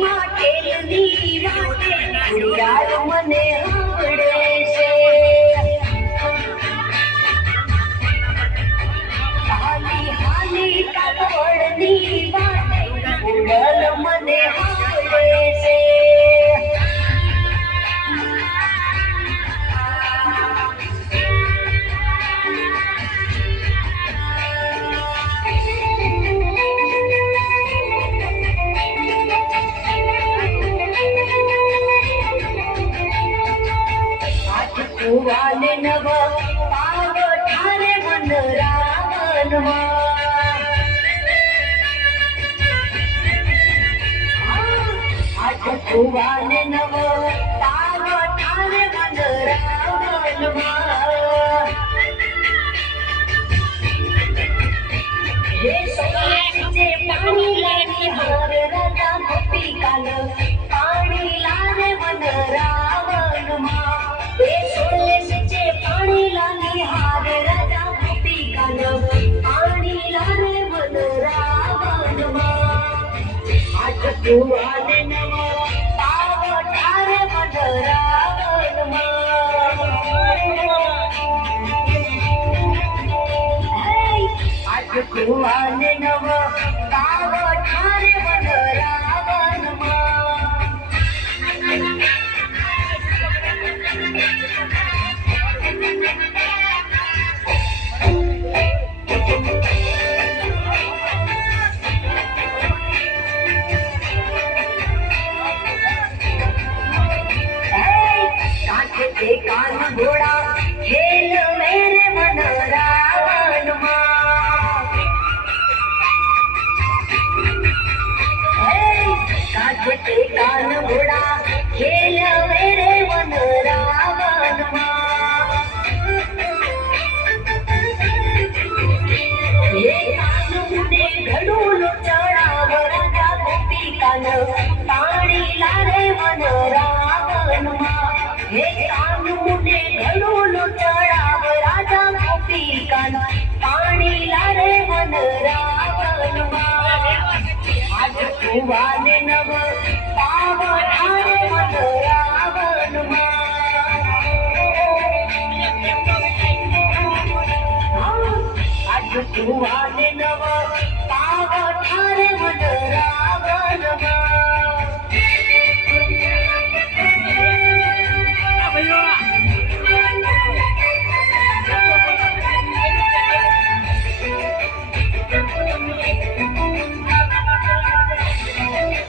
માટેની વાતે યાર મને આવડે છે હાલી હાલી કાગળની વાતે ઉડલ મને આવડે છે વાલે નવ પાવ ઠારે મન રાવણમાં આઠ વાલે નવ પાવ ઠારે મન રાવણમાં હે સોને પાણી લાની હાર રાજા ગોપી કાલ પાણી લાને મન રાવણમાં એ સોલે સચે પાણી લાની હાર રાજા ગોપી કાલ પાણી લાને મન રાવણમાં આઠ કુવાને નવ પાવ ઠારે મન રાવણમાં આઠ કુવાને નવ પાવ ઠારે મન રાવણમાં कान घोड़ा खेल मेरे मन रावण काटे कान घोड़ा खेल मेरे मन रावण ये कान मुने घडूल चढ़ाव राजा गोपी कान पाणी लारे मन रावण हे कान मुने घडूल चढ़ाव राजा गोपी कान पाणी लारे मन रावण आज कुवाने नव पाव ठारे मन रावण आज कुवाने नव